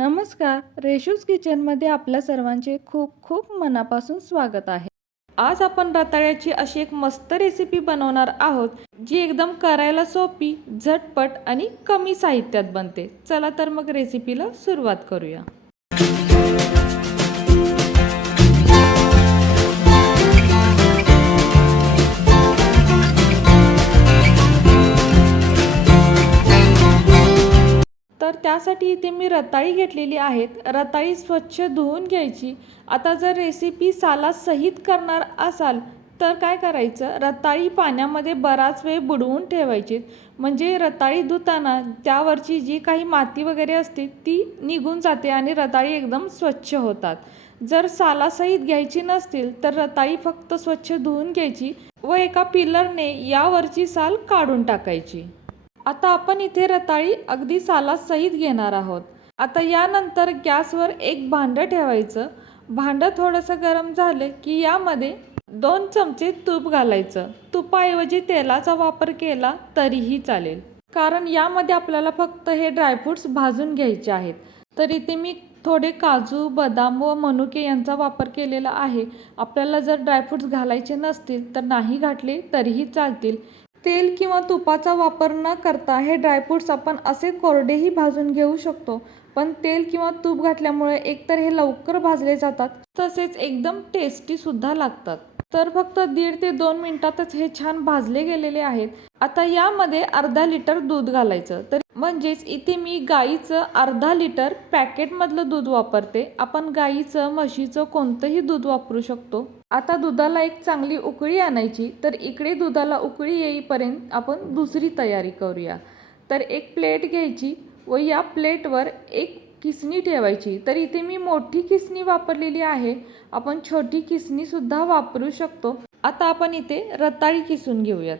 नमस्कार रेशूज किचनमध्ये आपल्या सर्वांचे खूप खूप मनापासून स्वागत आहे. आज आपण रताळ्याची अशी एक मस्त रेसिपी बनवणार आहोत जी एकदम करायला सोपी झटपट आणि कमी साहित्यात बनते. चला तर मग रेसिपीला सुरुवात करूया. त्यासाठी इथे मी रताळी घेतलेली आहेत. रताळी स्वच्छ धुवून घ्यायची. आता जर रेसिपी सालासहित करणार असाल तर काय करायचं? रताळी पाण्यामध्ये बराच वेळ बुडवून ठेवायची. म्हणजे रताळी धुताना त्यावरची जी काही माती वगैरे असते ती निघून जाते आणि रताळी एकदम स्वच्छ होतात. जर सालासहित घ्यायची नसतील तर रताळी फक्त स्वच्छ धुवून घ्यायची व एका पिलरने यावरची साल काढून टाकायची. आता आपण इथे रताळी अगदी सालासहित घेणार आहोत. आता यानंतर गॅसवर एक भांडं ठेवायचं. भांडं थोडंसं गरम झालं की यामध्ये दोन चमचे तूप घालायचं. तुपाऐवजी तेलाचा वापर केला तरीही चालेल. कारण यामध्ये आपल्याला फक्त हे ड्रायफ्रूट्स भाजून घ्यायचे आहेत. तर इथे मी थोडे काजू बदाम व मनुके यांचा वापर केलेला आहे. आपल्याला जर ड्रायफ्रूट्स घालायचे नसतील तर नाही घातले तरीही चालतील. तेल किंवा तुपाचा वापर न करता हे ड्रायफ्रूट्स आपण असे कोरडेही भाजून घेऊ शकतो. पण तेल किंवा तूप घातल्यामुळे एकतर हे लवकर भाजले जातात. तसेच एकदम टेस्टी सुद्धा लागतात. तर फक्त दीड ते दोन मिनिटातच हे छान भाजले गेलेले आहेत. आता यामध्ये अर्धा लिटर दूध घालायचं. तर म्हणजेच इथे मी गाईचं अर्धा लिटर पॅकेटमधलं दूध वापरते. आपण गाईचं म्हशीचं कोणतंही दूध वापरू शकतो. आता दुधाला एक चांगली उकळी आणायची. तर इकडे दुधाला उकळी येईपर्यंत आपण दुसरी तयारी करूया. तर एक प्लेट घ्यायची व या प्लेटवर एक किसणी ठेवायची. तर इथे मी मोठी किसणी वापरलेली आहे. आपण छोटी किसणीसुद्धा वापरू शकतो. आता आपण इथे रताळी किसून घेऊयात.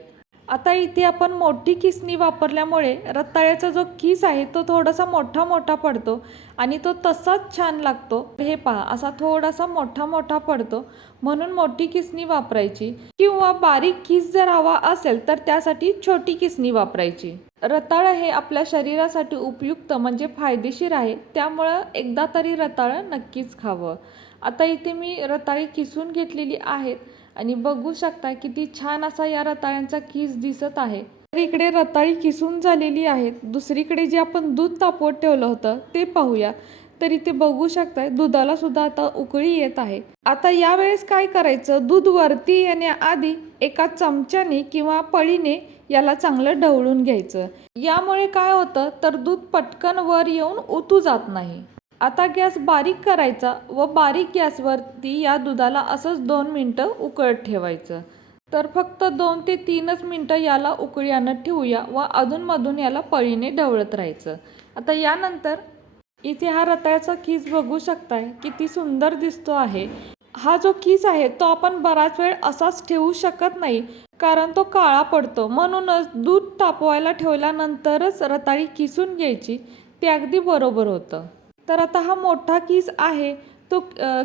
आता इथे आपण मोठी किसणी वापरल्यामुळे रताळ्याचा जो किस आहे तो थोडासा मोठा मोठा पडतो आणि तो तसाच छान लागतो. हे पहा असा थोडासा मोठा मोठा पडतो. म्हणून मोठी किसणी वापरायची. किंवा बारीक किस जर हवा असेल तर त्यासाठी छोटी किसणी वापरायची. रताळ हे आपल्या शरीरासाठी उपयुक्त म्हणजे फायदेशीर आहे. त्यामुळं एकदा तरी रताळं नक्कीच खावं. आता इथे मी रताळी किसून घेतलेली आहेत. आणि बघू शकता किती छान असा या रताळ्यांचा किस दिसत आहे. तर इकडे रताळी किसून झालेली आहेत. दुसरीकडे जे आपण दूध तापवत ठेवलं होतं ते पाहूया. तर इथे बघू शकताय दुधाला सुद्धा आता उकळी येत आहे. आता यावेळेस काय करायचं? दूध वरती येण्याआधी एका चमच्याने किंवा पळीने याला चांगलं ढवळून घ्यायचं. यामुळे काय होतं? तर दूध पटकन वर येऊन ओतू जात नाही. आता गॅस बारीक करायचा व बारीक गॅसवरती या दुधाला असंच दोन मिनटं उकळत ठेवायचं. तर फक्त दोन ते तीनच मिनटं याला उकळी आणत ठेवूया व अधूनमधून याला पळीने ढवळत राहायचं. आता यानंतर इथे हा रताळ्याचा खीस बघू शकताय किती सुंदर दिसतो आहे. हा जो खीस आहे तो आपण बराच वेळ असाच ठेवू शकत नाही कारण तो काळा पडतो. म्हणूनच दूध तापवायला ठेवल्यानंतरच रताळी किसून घ्यायची. ते अगदी बरोबर होतं. तर आता हा मोठा कीस आहे तो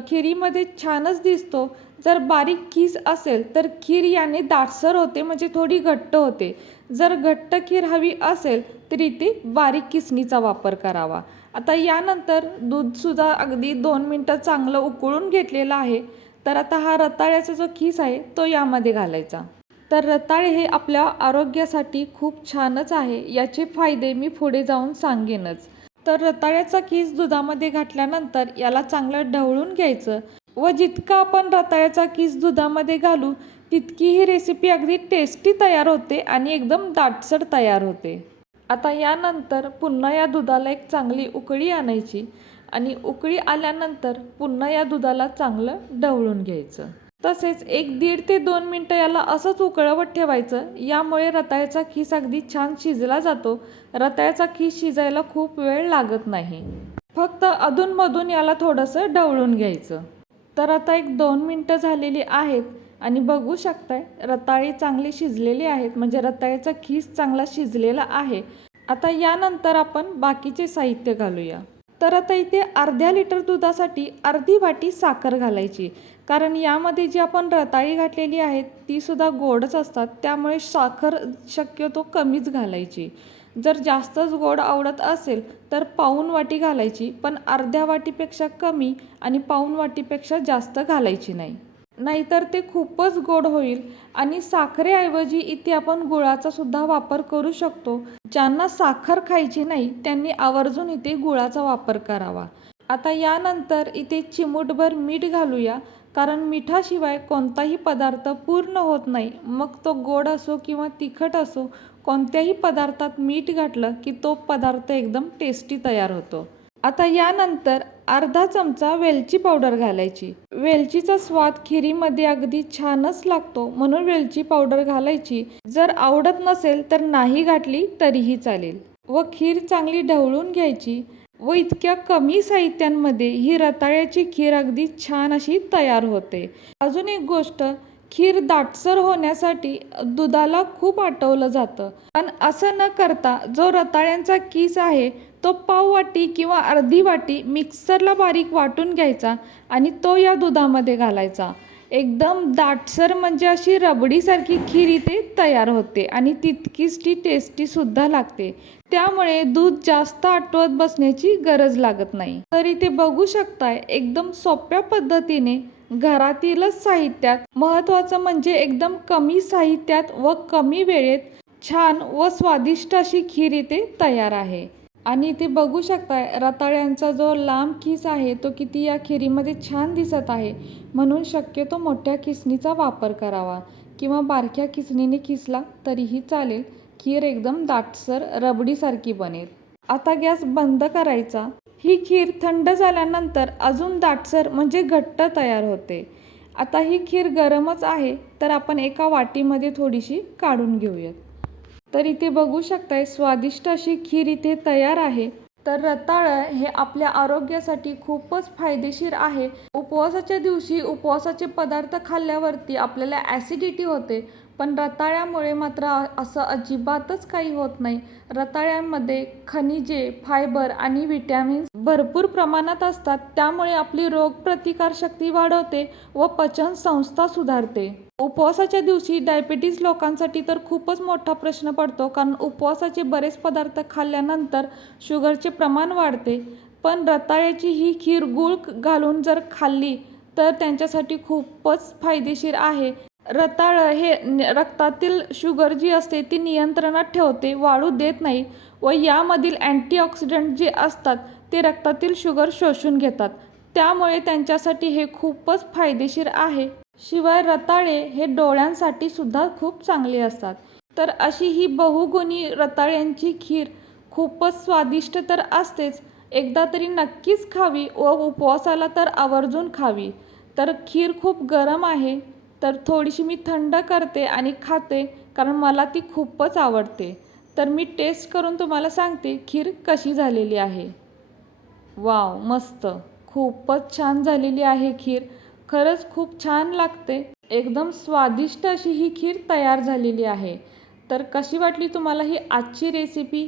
खिरीमध्ये छानच दिसतो. जर बारीक खीस असेल तर खीर याने दाटसर होते म्हणजे थोडी घट्ट होते. जर घट्ट खीर हवी असेल तर इथे बारीक किसणीचा वापर करावा. आता यानंतर दूधसुद्धा अगदी दोन मिनटं चांगलं उकळून घेतलेलं आहे. तर आता हा रताळ्याचा जो खीस आहे तो यामध्ये घालायचा. तर रताळे हे आपल्या आरोग्यासाठी खूप छानच आहे. याचे फायदे मी पुढे जाऊन सांगेनच. तर रताळ्याचा किस दुधामध्ये घातल्यानंतर याला चांगलं ढवळून घ्यायचं व जितका आपण रताळ्याचा कीस दुधामध्ये घालू तितकी ही रेसिपी अगदी टेस्टी तयार होते आणि एकदम दाटसर तयार होते. आता यानंतर पुन्हा या दुधाला एक चांगली उकळी आणायची आणि उकळी आल्यानंतर पुन्हा या दुधाला चांगलं ढवळून घ्यायचं. तसेच एक दीड ते दोन मिनटं याला असंच उकळवत ठेवायचं. यामुळे रताळ्याचा खीस अगदी छान शिजला जातो. रताळ्याचा खीस शिजायला खूप वेळ लागत नाही. फक्त अधूनमधून याला थोडंसं ढवळून घ्यायचं. तर आता एक दोन मिनटं झालेली आहेत आणि बघू शकताय रताळी चांगली शिजलेली आहेत. म्हणजे रताळ्याचा खीस चांगला शिजलेला आहे. आता यानंतर आपण बाकीचे साहित्य घालूया. तर आता इथे अर्ध्या लिटर दुधासाठी अर्धी वाटी साखर घालायची. कारण यामध्ये जी आपण रताळी घातलेली आहे तीसुद्धा गोडच असतात. त्यामुळे साखर शक्यतो कमीच घालायची. जर जास्तच गोड आवडत असेल तर पाऊण वाटी घालायची. पण अर्ध्या वाटीपेक्षा कमी आणि पाऊण वाटीपेक्षा जास्त घालायची नाही. नाहीतर ते खूपच गोड होईल. आणि साखरेऐवजी इथे आपण गुळाचा सुद्धा वापर करू शकतो. ज्यांना साखर खायची नाही त्यांनी आवर्जून इथे गुळाचा वापर करावा. आता यानंतर इथे चिमूटभर मीठ घालूया. कारण मिठाशिवाय कोणताही पदार्थ पूर्ण होत नाही. मग तो गोड असो किंवा तिखट असो कोणत्याही पदार्थात मीठ घातलं की तो पदार्थ एकदम टेस्टी तयार होतो. आता यानंतर अर्धा चमचा वेलची पावडर घालायची. वेलचीचा स्वाद खिरीमध्ये अगदी छानच लागतो म्हणून वेलची पावडर घालायची. जर आवडत नसेल तर नाही घातली तरीही चालेल. व खीर चांगली ढवळून घ्यायची व इतक्या कमी साहित्यांमध्ये ही रताळ्याची खीर अगदी छान अशी तयार होते. अजून एक गोष्ट खीर दाटसर होण्यासाठी दुधाला खूप आटवलं जातं. पण असं न करता जो रताळ्यांचा किस आहे तो पाव वाटी किंवा अर्धी वाटी मिक्सरला बारीक वाटून घ्यायचा आणि तो या दुधामध्ये घालायचा. एकदम दाटसर म्हणजे अशी रबडीसारखी खीर इथे तयार होते आणि तितकीच ती टेस्टीसुद्धा लागते. त्यामुळे दूध जास्त आटवत बसण्याची गरज लागत नाही. तर इथे बघू शकताय एकदम सोप्या पद्धतीने घरातीलच साहित्यात. महत्त्वाचं म्हणजे एकदम कमी साहित्यात व कमी वेळेत छान व स्वादिष्ट अशी खीर इथे तयार आहे. आणि इथे बघू शकताय रताळ्यांचा जो लांब खिस आहे तो किती या खिरीमध्ये छान दिसत आहे. म्हणून शक्यतो मोठ्या किसणीचा वापर करावा. किंवा बारक्या किसणीने खिसला तरीही चालेल. खीर एकदम दाटसर रबडीसारखी बनेल. आता गॅस बंद करायचा. ही खीर थंड झाल्यानंतर अजून दाटसर म्हणजे घट्ट तयार होते. आता ही खीर गरमच आहे तर आपण एका वाटीमध्ये थोडीशी काढून घेऊयात. तर इथे बघू शकताय स्वादिष्ट अशी खीर इथे तयार आहे. तर रताळं हे आपल्या आरोग्यासाठी खूपच फायदेशीर आहे. उपवासाच्या दिवशी उपवासाचे पदार्थ खाल्ल्यावरती आपल्याला ॲसिडिटी होते. पण रताळ्यामुळे मात्र असं अजिबातच काही होत नाही. रताळ्यांमध्ये खनिजे फायबर आणि विटॅमिन्स भरपूर प्रमाणात असतात. त्यामुळे आपली रोगप्रतिकारशक्ती वाढवते व पचन संस्था सुधारते. उपवासाच्या दिवशी डायबिटीज लोकांसाठी तर खूपच मोठा प्रश्न पडतो कारण उपवासाचे बरेच पदार्थ खाल्ल्यानंतर शुगरचे प्रमाण वाढते. पण रताळ्याची ही खीर गूळ घालून जर खाल्ली तर त्यांच्यासाठी खूपच फायदेशीर आहे. रताळं हे रक्तातील शुगर जी असते ती नियंत्रणात ठेवते वाढू देत नाही व यामधील अँटीऑक्सिडंट जे असतात ते रक्तातील शुगर शोषून घेतात. त्यामुळे त्यांच्यासाठी हे खूपच फायदेशीर आहे. शिवाय रताळे हे डोळ्यांसाठी सुद्धा खूप चांगले असतात. तर अशी ही बहुगुणी रताळ्यांची खीर खूपच स्वादिष्ट तर असतेच एकदा तरी नक्कीच खावी व उपवासाला तर आवर्जून खावी. तर खीर खूप गरम आहे. तर थोडीशी मी थंड करते आणि खाते कारण मला ती खूपच आवडते. तर मी टेस्ट करून तुम्हाला सांगते खीर कशी झालेली आहे. वाव मस्त. खूपच छान झालेली आहे खीर. खरंच खूप छान लागते. एकदम स्वादिष्ट अशी ही खीर तयार झालेली आहे. तर कशी वाटली तुम्हाला ही आजची रेसिपी